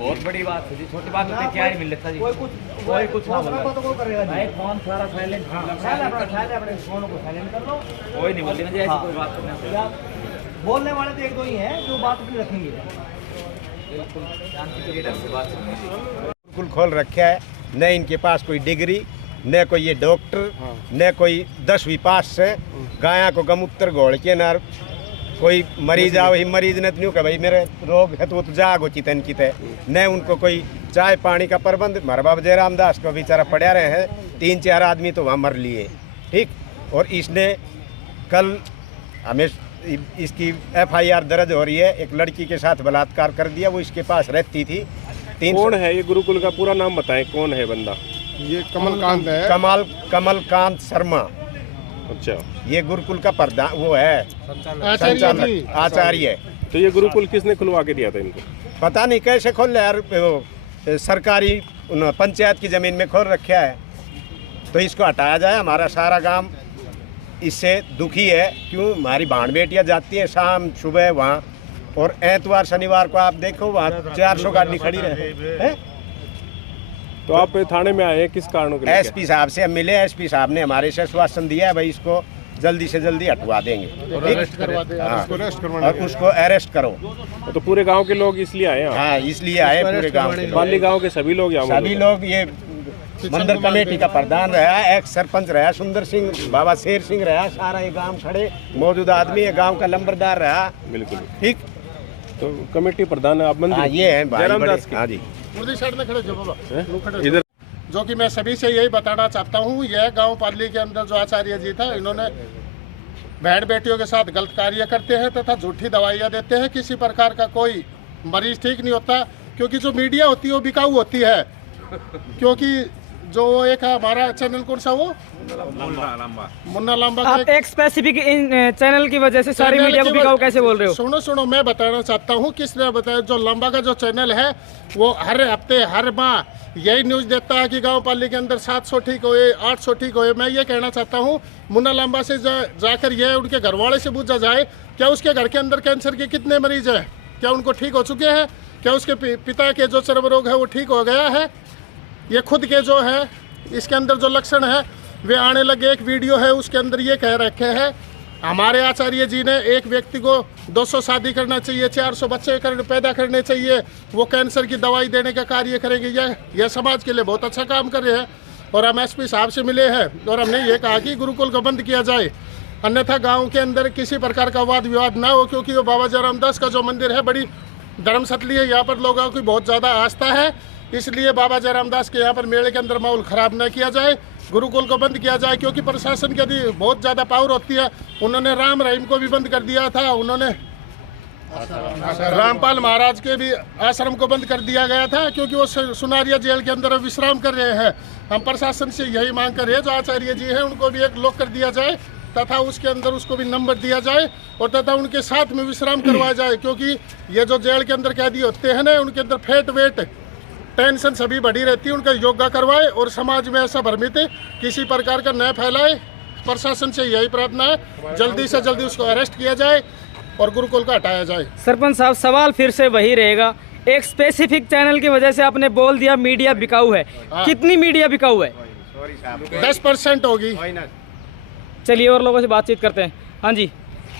बहुत बड़ी बात है जी, छोटी बात होती क्या ही मिल लेता जी, कोई कुछ ना बोलेगा भाई, फोन सारा साइलेंट, अपने फोन को साइलेंट कर लो, कोई नहीं बोलेगा जी ऐसी कोई बात नहीं। बोलने वाले तो एक दो ही हैं जो बात भी रखेंगे, बिल्कुल शांति ढंग से बात करेंगे। बिल्कुल खोल रखा है, न इनके पास कोई डिग्री, न कोई ये डॉक्टर, न कोई 10वीं पास से गाया को गमूत्र घोल के न कोई मरीज आओ ही मरीज ने तो भाई मेरे रोग है तो वो तो जाग हो चितन की है, न उनको कोई चाय पानी का प्रबंध। हमारे बाबा जयराम दास को बेचारा पड़ा रहे हैं, 3-4 आदमी तो वहाँ मर लिए, ठीक। और इसने कल हमें इसकी FIR दर्ज हो रही है, एक लड़की के साथ बलात्कार कर दिया, वो इसके पास रहती थी। कौन है ये? गुरुकुल का पूरा नाम बताएं, कौन है बंदा? ये कमलकांत है, कमलकांत शर्मा। अच्छा, ये गुरुकुल का प्रधान वो है, संचालक आचार्य। तो ये गुरुकुल किसने खुलवा के दिया था इनको? पता नहीं कैसे खोल रहे यार, सरकारी पंचायत की जमीन में खोल रखा है, तो इसको हटाया जाए। हमारा सारा गांव इससे दुखी है, क्यों? हमारी भाण बेटियां जाती है शाम सुबह वहाँ, और एतवार शनिवार को आप देखो वहाँ 400 गाड़ी खड़ी रहे। तो आप थाने में आए किस कारणों के लिए? SP साहब से हम मिले, SP साहब ने हमारे से आश्वासन दिया है भाई इसको जल्दी से जल्दी हटवा देंगे, और उसको अरेस्ट करो। तो पूरे गांव के लोग इसलिए आए हैं? हाँ, इसलिए आए पूरे गांव के। पाली गांव के सभी लोग यहाँ? सभी लोग। ये मंदिर कमेटी का प्रधान रहा, एक सरपंच रहा सुंदर सिंह, बाबा शेर सिंह रहा, सारा ये गांव खड़े मौजूदा आदमी है, गांव का लंबरदार रहा। बिल्कुल ठीक। तो कमेटी प्रधान आप मंदिर? हाँ, ये है जयराम दास की। हाँ जी, इधर जो कि मैं सभी से यही बताना चाहता हूँ, यह गांव पाली के अंदर जो आचार्य जी था, इन्होंने बहन बेटियों के साथ गलत कार्य करते हैं तथा झूठी दवाइयाँ देते हैं। किसी प्रकार का कोई मरीज ठीक नहीं होता, क्योंकि जो मीडिया होती है वो बिकाऊ होती है। क्योंकि जो एक है हमारा चैनल, कौन सा वो मुन्ना लांबा, आप एक स्पेसिफिक चैनल की वजह से सारी मीडिया को बिकाऊ कैसे बोल रहे हो? सुनो मैं बताना चाहता हूँ, किसने बताया? जो लांबा का जो चैनल है वो हर हफ्ते हर माह यही न्यूज़ देता है कि गांव पाली के अंदर 700 ठीक हुए, 800 ठीक हुए। मैं ये कहना चाहता हूँ, मुन्ना लांबा से जाकर ये उनके घर वाले से पूछा जाए, क्या उसके घर के अंदर कैंसर के कितने मरीज हैं, क्या उनको ठीक हो चुके हैं, क्या उसके पिता के जो चर्म रोग है वो ठीक हो गया है, ये खुद के जो है इसके अंदर जो लक्षण है वे आने लगे। एक वीडियो है उसके अंदर ये कह रखे हैं हमारे आचार्य जी ने, एक व्यक्ति को 200 शादी करना चाहिए, 400 बच्चे पैदा करने चाहिए, वो कैंसर की दवाई देने का कार्य करेंगे। यह समाज के लिए बहुत अच्छा काम कर रहे हैं। और हम SP साहब से मिले हैं और हमने ये कहा कि गुरुकुल को बंद किया जाए, अन्यथा गाँव के अंदर किसी प्रकार का वाद विवाद ना हो, क्योंकि वो बाबा जयराम दास का जो मंदिर है बड़ी धर्मस्थली है, यहाँ पर लोगों की बहुत ज़्यादा आस्था है। इसलिए बाबा जयराम दास के यहाँ पर मेले के अंदर माहौल ख़राब न किया जाए, गुरुकुल को बंद किया जाए। क्योंकि प्रशासन की यदि बहुत ज़्यादा पावर होती है, उन्होंने राम रहीम को भी बंद कर दिया था, उन्होंने रामपाल महाराज के भी आश्रम को बंद कर दिया गया था, क्योंकि वो सुनारिया जेल के अंदर विश्राम कर रहे हैं। हम प्रशासन से यही मांग कर रहे हैं, जो आचार्य जी हैं उनको भी एक लॉक कर दिया जाए तथा उसके अंदर उसको भी नंबर दिया जाए और तथा उनके साथ में विश्राम करवाया जाए। क्योंकि ये जो जेल के अंदर कैदी होते हैं ना, उनके अंदर फैट वेट टेंशन सभी बढ़ी रहती है, उनका योगा करवाए और समाज में ऐसा भ्रमित किसी प्रकार का न फैलाए। प्रशासन से यही प्रार्थना है, जल्दी से जल्दी उसको अरेस्ट किया जाए और गुरुकुल को हटाया जाए। सरपंच साहब, सवाल फिर से वही रहेगा, एक स्पेसिफिक चैनल की वजह से आपने बोल दिया मीडिया बिकाऊ है। कितनी मीडिया बिकाऊ है? 10% होगी। चलिए और लोगों से बातचीत करते हैं। हाँ जी,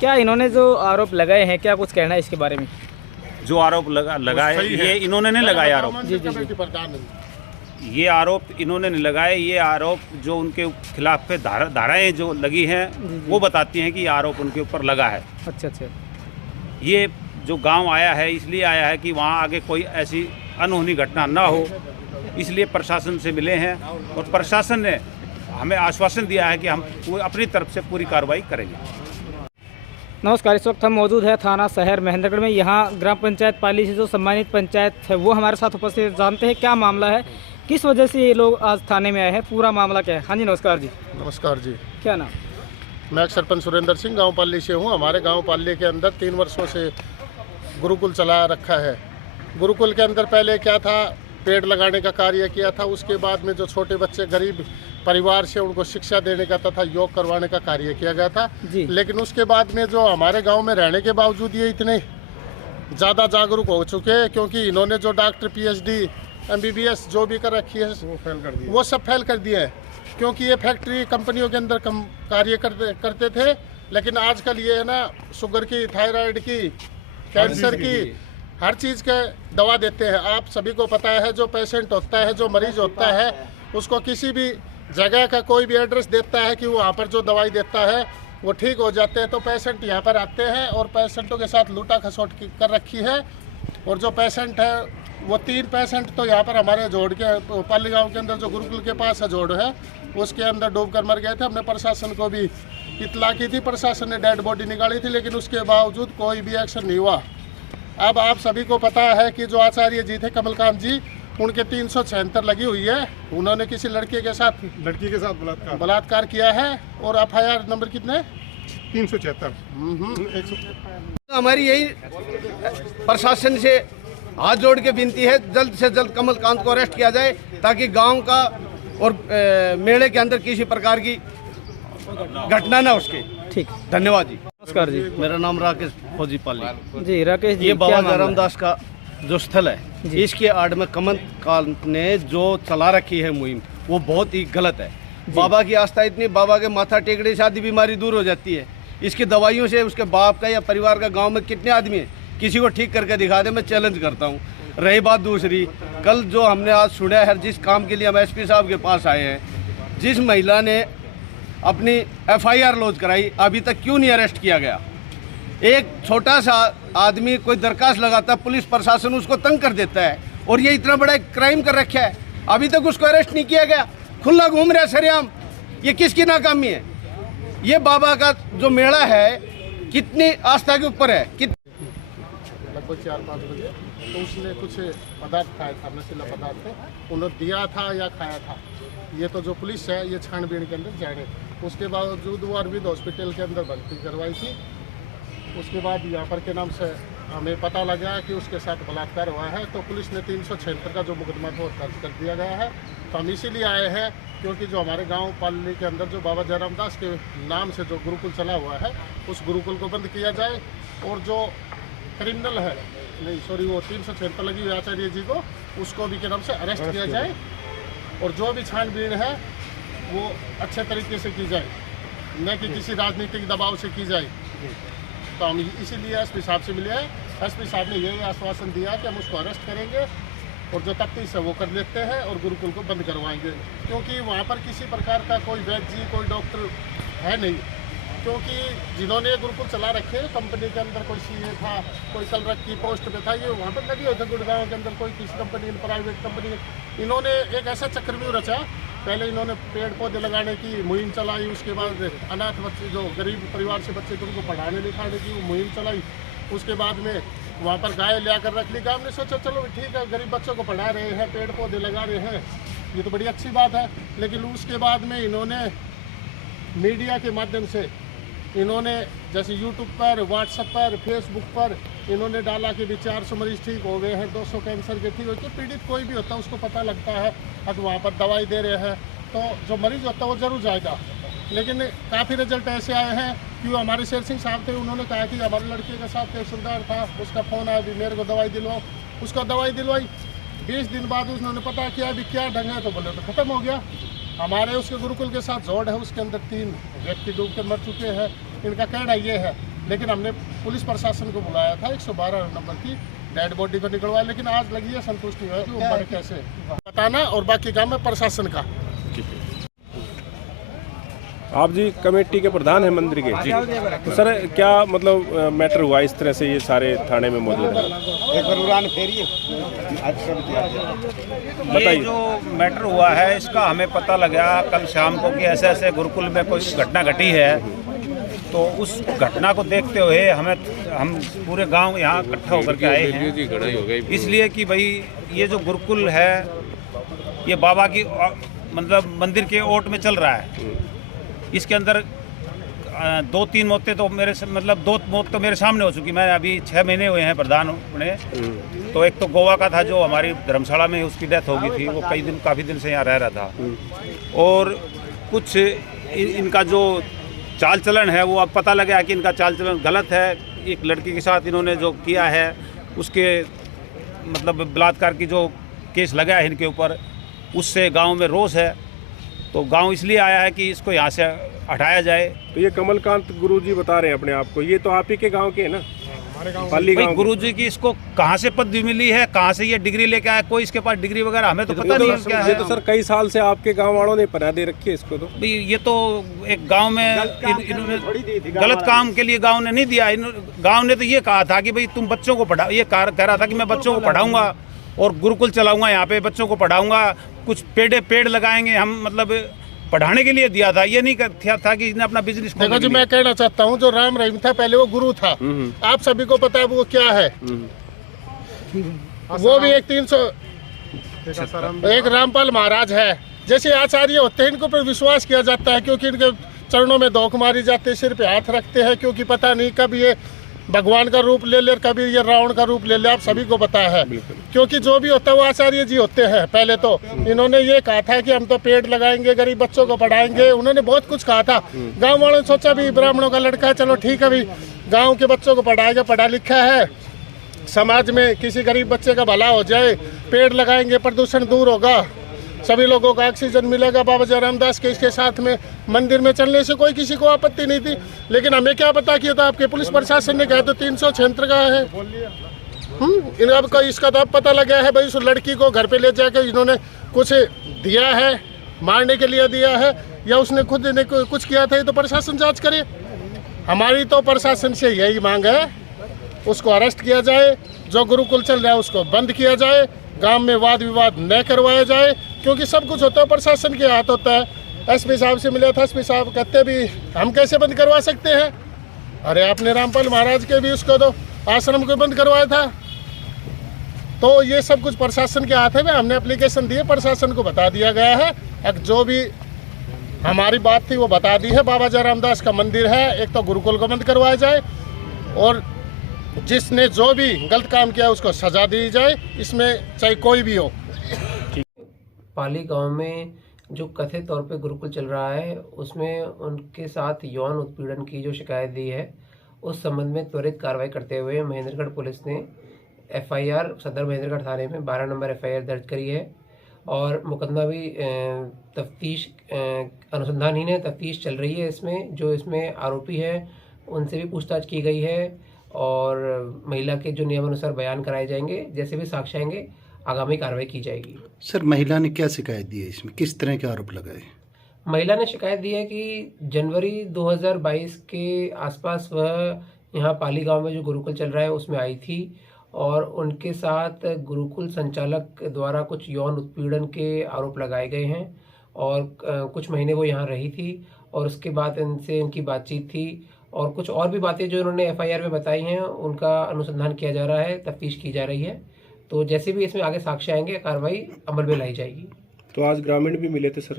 क्या इन्होंने जो आरोप लगाए हैं, क्या कुछ कहना है इसके बारे में? जो आरोप लगाए ये इन्होंने नहीं लगाए आरोप। ये आरोप इन्होंने नहीं लगाए, ये आरोप जो उनके खिलाफ पे धाराएं जो लगी हैं वो बताती हैं कि ये आरोप उनके ऊपर लगा है। अच्छा। ये जो गांव आया है इसलिए आया है कि वहाँ आगे कोई ऐसी अनहोनी घटना ना हो, इसलिए प्रशासन से मिले हैं और प्रशासन ने हमें आश्वासन दिया है कि हम अपनी तरफ से पूरी कार्रवाई करेंगे। नमस्कार, इस वक्त हम मौजूद है थाना शहर महेंद्रगढ़ में। यहाँ ग्राम पंचायत पाली से जो सम्मानित पंचायत है वो हमारे साथ उपस्थित, जानते हैं क्या मामला है, किस वजह से ये लोग आज थाने में आए हैं, पूरा मामला क्या है। हाँ जी, नमस्कार जी। नमस्कार जी। क्या नाम? मैं सरपंच सुरेंद्र सिंह, गांव पाली से हूँ। हमारे गांव पाली के अंदर 3 वर्षों से गुरुकुल चला रखा है। गुरुकुल के अंदर पहले क्या था, पेड़ लगाने का कार्य किया था, उसके बाद में जो छोटे बच्चे गरीब परिवार से उनको शिक्षा देने का तथा योग करवाने का कार्य किया गया था। लेकिन उसके बाद में जो हमारे गांव में रहने के बावजूद ये इतने ज़्यादा जागरूक हो चुके हैं, क्योंकि इन्होंने जो डॉक्टर PhD MBBS जो भी कर रखी है वो सब फेल कर दिया है। क्योंकि ये फैक्ट्री कंपनियों के अंदर कम कार्य करते थे, लेकिन आजकल ये है ना शुगर की, थायराइड की, कैंसर की, हर चीज़ के दवा देते हैं। आप सभी को पता है, जो पेशेंट होता है, जो मरीज होता है, उसको किसी भी जगह का कोई भी एड्रेस देता है कि वहाँ पर जो दवाई देता है वो ठीक हो जाते हैं। तो पेशेंट यहाँ पर आते हैं और पेशेंटों के साथ लूटा खसोट कर रखी है। और जो पेशेंट है वो 3 पेशेंट तो यहाँ पर हमारे जोड़ के पाली गाँव के अंदर जो गुरुकुल के पास है जोड़ है, उसके अंदर डूब कर मर गए थे। हमने प्रशासन को भी इतला की थी, प्रशासन ने डेड बॉडी निकाली थी, लेकिन उसके बावजूद कोई भी एक्शन नहीं हुआ। अब आप सभी को पता है कि जो आचार्य जी थे कमलकांत जी, उनके 376 लगी हुई है। उन्होंने किसी लड़के के साथ बलात्कार किया है और FIR नंबर कितने 376। हमारी यही प्रशासन से हाथ जोड़ के विनती है, जल्द से जल्द कमलकांत को अरेस्ट किया जाए, ताकि गांव का और मेले के अंदर किसी प्रकार की घटना ना उसके। ठीक, धन्यवाद जी। नमस्कार जी। मेरा नाम राकेश फौजी पाली। जी राकेश जी, ये क्या बाबा मामला है? धर्मदास का जो स्थल है, इसके आड़ में कमलकांत ने जो चला रखी है मुहिम, वो बहुत ही गलत है। बाबा की आस्था इतनी, बाबा के माथा टेकने से आधी बीमारी दूर हो जाती है। इसकी दवाइयों से उसके बाप का या परिवार का गांव में कितने आदमी है, किसी को ठीक करके दिखा दे, मैं चैलेंज करता हूं। रही बात दूसरी, कल जो हमने आज सुना है, जिस काम के लिए हम SP साहब के पास आए हैं, जिस महिला ने अपनी FIR लॉन्च कराई, अभी तक क्यों नहीं अरेस्ट किया गया? एक छोटा सा आदमी कोई दरखास्त लगाता, पुलिस प्रशासन उसको तंग कर देता है, और ये इतना बड़ा क्राइम कर रखा है, अभी तक उसको अरेस्ट नहीं किया गया, खुला घूम रहा है सरेआम। ये किसकी नाकामी है? ये बाबा का जो मेला है कितनी आस्था के ऊपर है। लगभग 4-5 बजे तो उसने कुछ पदार्थ खाया था, नशीला पदार्थ उन्होंने दिया था या खाया था। ये तो जो पुलिस है ये छानबीन के अंदर जाने, उसके बावजूद वो अरविंद हॉस्पिटल के अंदर भर्ती करवाई थी। उसके बाद यहाँ पर के नाम से हमें पता लगा कि उसके साथ बलात्कार हुआ है, तो पुलिस ने 376 का जो मुकदमा था वो दर्ज कर दिया गया है। तो हम इसीलिए आए हैं क्योंकि जो हमारे गांव पाली के अंदर जो बाबा जयराम दास के नाम से जो गुरुकुल चला हुआ है, उस गुरुकुल को बंद किया जाए, और जो क्रिमिनल है, नहीं सॉरी, वो 376 लगी हुई आचार्य जी को, उसको भी के नाम से अरेस्ट किया जाए, और जो भी छानबीन है वो अच्छे तरीके से की जाए, न कि किसी राजनीतिक दबाव से की जाए। तो हम इसीलिए SP साहब से मिले हैं। SP साहब ने यही आश्वासन दिया कि हम उसको अरेस्ट करेंगे और जो तफ्तीश है वो कर लेते हैं और गुरुकुल को बंद करवाएंगे, क्योंकि वहाँ पर किसी प्रकार का कोई वैद्य जी, कोई डॉक्टर है नहीं। क्योंकि जिन्होंने गुरुकुल चला रखे, कंपनी के अंदर कोई CA था, कोई कलरक की पोस्ट पे था, ये वहाँ पर लगे हुए थे गुड़गांव के अंदर, कोई किसी कंपनी, प्राइवेट कंपनी। इन्होंने एक ऐसा चक्रव्यूह रचा, पहले इन्होंने पेड़ पौधे लगाने की मुहिम चलाई, उसके बाद अनाथ बच्चे, जो गरीब परिवार से बच्चे थे, उनको पढ़ाने लिखाने की मुहिम चलाई। उसके बाद में वहाँ पर गाय ले आकर रख ली। गाँव ने सोचा चलो ठीक है, गरीब बच्चों को पढ़ा रहे हैं, पेड़ पौधे लगा रहे हैं, ये तो बड़ी अच्छी बात है। लेकिन उसके बाद में इन्होंने मीडिया के माध्यम से इन्होंने जैसे YouTube पर, WhatsApp पर, Facebook पर इन्होंने डाला कि भी 400 मरीज ठीक हो गए हैं, 200 कैंसर के ठीक हो गए। पीड़ित कोई भी होता है उसको पता लगता है, अब वहाँ पर दवाई दे रहे हैं तो जो मरीज होता है वो ज़रूर जाएगा। लेकिन काफ़ी रिजल्ट ऐसे आए हैं कि हमारे शेर सिंह साहब थे, उन्होंने कहा कि हमारे लड़के के साथ तहसीलदार था, उसका फ़ोन आया भी मेरे को दवाई दिलवाओ, उसका दवाई दिलवाई। 20 दिन बाद उन्होंने पता किया अभी क्या ढंग है, तो बोले तो ख़त्म हो गया। हमारे उसके गुरुकुल के साथ जोड़ है, उसके अंदर 3 व्यक्ति डूब के मर चुके हैं। इनका कहना ये है, लेकिन हमने पुलिस प्रशासन को बुलाया था, 112 नंबर की डेड बॉडी को निकलवाया, लेकिन आज लगी है संतुष्टि है कि वो मरे कैसे बताना, और बाकी काम है प्रशासन का। आप जी कमेटी के प्रधान हैं मंदिर के जी, तो सर क्या मतलब मैटर हुआ इस तरह से ये सारे थाने में मौजूद है? एक बार उड़ान फेरिए। ये जो मैटर हुआ है इसका हमें पता लगा कल शाम को कि ऐसे ऐसे गुरुकुल में कोई घटना घटी है। तो उस घटना को देखते हुए हम पूरे गांव यहाँ इकट्ठा होकर के आए हैं, इसलिए कि भाई ये जो गुरुकुल है ये बाबा की मतलब मंदिर के ओट में चल रहा है। इसके अंदर 2-3 मौतें तो मतलब 2 मौत तो मेरे सामने हो चुकी। मैं अभी 6 महीने हुए हैं प्रधान होने। तो एक तो गोवा का था जो हमारी धर्मशाला में उसकी डेथ हो गई थी, वो काफ़ी दिन से यहाँ रह रहा था। और कुछ इनका जो चाल चलन है वो अब पता लगा कि इनका चाल चलन गलत है। एक लड़की के साथ इन्होंने जो किया है उसके मतलब बलात्कार की जो केस लगा है इनके ऊपर, उससे गांव में रोष है। तो गांव इसलिए आया है कि इसको यहाँ से हटाया जाए। तो ये कमलकांत गुरुजी बता रहे हैं अपने आप को, ये तो आप ही के गांव के हैं ना, पाली गांव। गुरुजी की इसको कहाँ से पदवी मिली है, कहाँ से ये डिग्री लेके आया, कोई इसके पास डिग्री वगैरह हमें तो पता नहीं है क्या है। ये तो सर कई साल से आपके गांव वालों ने पना दे रखी है इसको। तो भाई ये तो एक गांव में इन्होंने गलत काम के लिए गांव ने नहीं दिया। गांव ने तो ये कहा था कि भाई तुम बच्चों को पढ़ा, ये कह रहा था कि मैं बच्चों को पढ़ाऊंगा और गुरुकुल चलाऊंगा, यहाँ पे बच्चों को पढ़ाऊंगा, कुछ पेड़ लगाएंगे हम, मतलब पढ़ाने के लिए दिया था। ये नहीं था कि इसने अपना बिजनेस। देखो जी, मैं कहना चाहता हूँ जो राम रहीम था पहले वो गुरु था, आप सभी को पता है वो क्या है। वो भी एक 300 एक रामपाल महाराज है जैसे आचार्य होते हैं, इनको पर विश्वास किया जाता है क्योंकि इनके चरणों में धोख मारी जाती है, सिर पे हाथ रखते हैं, क्योंकि पता नहीं कब ये भगवान का रूप ले ले, कभी ये रावण का रूप ले ले, आप सभी को पता है। क्योंकि जो भी होता है वो आचार्य जी होते हैं। पहले तो इन्होंने ये कहा था कि हम तो पेड़ लगाएंगे, गरीब बच्चों को पढ़ाएंगे, उन्होंने बहुत कुछ कहा था। गांव वालों ने सोचा भी ब्राह्मणों का लड़का है, चलो ठीक है भी गांव के बच्चों को पढ़ाएगा, पढ़ा लिखा है, समाज में किसी गरीब बच्चे का भला हो जाए, पेड़ लगाएंगे, प्रदूषण दूर होगा, सभी लोगों को ऑक्सीजन मिलेगा। बाबा जय रामदास के इसके साथ में मंदिर में चलने से कोई किसी को आपत्ति नहीं थी। लेकिन हमें क्या पता किया था, आपके पुलिस प्रशासन ने कहा तो 300 क्षेत्र का है। इनका इसका तो अब पता लगा है भाई, उस लड़की को घर पे ले जाकर इन्होंने कुछ दिया है, मारने के लिए दिया है, या उसने खुद ने कुछ किया था, ये तो प्रशासन जांच करे। हमारी तो प्रशासन से यही मांग है, उसको अरेस्ट किया जाए, जो गुरुकुल चल रहा है उसको बंद किया जाए, गांव में वाद विवाद न करवाया जाए, क्योंकि सब कुछ होता है प्रशासन के हाथ होता है। एसपी साहब से मिला था, एसपी साहब कहते भी हम कैसे बंद करवा सकते हैं। अरे आपने रामपाल महाराज के भी उसको तो आश्रम को बंद करवाया था। तो ये सब कुछ प्रशासन के हाथ है। हमने एप्लीकेशन दिए, प्रशासन को बता दिया गया है, अब जो भी हमारी बात थी वो बता दी है। बाबा जय रामदास का मंदिर है, एक तो गुरुकुल को बंद करवाया जाए और जिसने जो भी गलत काम किया उसको सजा दी जाए, इसमें चाहे कोई भी हो। पाली गांव में जो कथित तौर पे गुरुकुल चल रहा है उसमें उनके साथ यौन उत्पीड़न की जो शिकायत दी है, उस संबंध में त्वरित कार्रवाई करते हुए महेंद्रगढ़ पुलिस ने एफआईआर सदर महेंद्रगढ़ थाने में 12 नंबर एफआईआर दर्ज करी है और मुकदमा भी तफ्तीश अनुसंधान ने तफ्तीश चल रही है। इसमें जो इसमें आरोपी है उनसे भी पूछताछ की गई है और महिला के जो नियमानुसार बयान कराए जाएंगे, जैसे भी साक्ष्य आएंगे आगामी कार्रवाई की जाएगी। सर, महिला ने क्या शिकायत दी है, इसमें किस तरह के आरोप लगाए? महिला ने शिकायत दी है कि जनवरी 2022 के आसपास वह यहाँ पाली गांव में जो गुरुकुल चल रहा है उसमें आई थी और उनके साथ गुरुकुल संचालक द्वारा कुछ यौन उत्पीड़न के आरोप लगाए गए हैं और कुछ महीने वो यहाँ रही थी और उसके बाद इनसे इनकी बातचीत थी और कुछ और भी बातें जो इन्होंने एफआईआर में बताई हैं उनका अनुसंधान किया जा रहा है, तफ्तीश की जा रही है। तो जैसे भी इसमें आगे साक्ष्य आएंगे कार्रवाई अमल में लाई जाएगी। तो आज ग्रामीण भी मिले थे सर?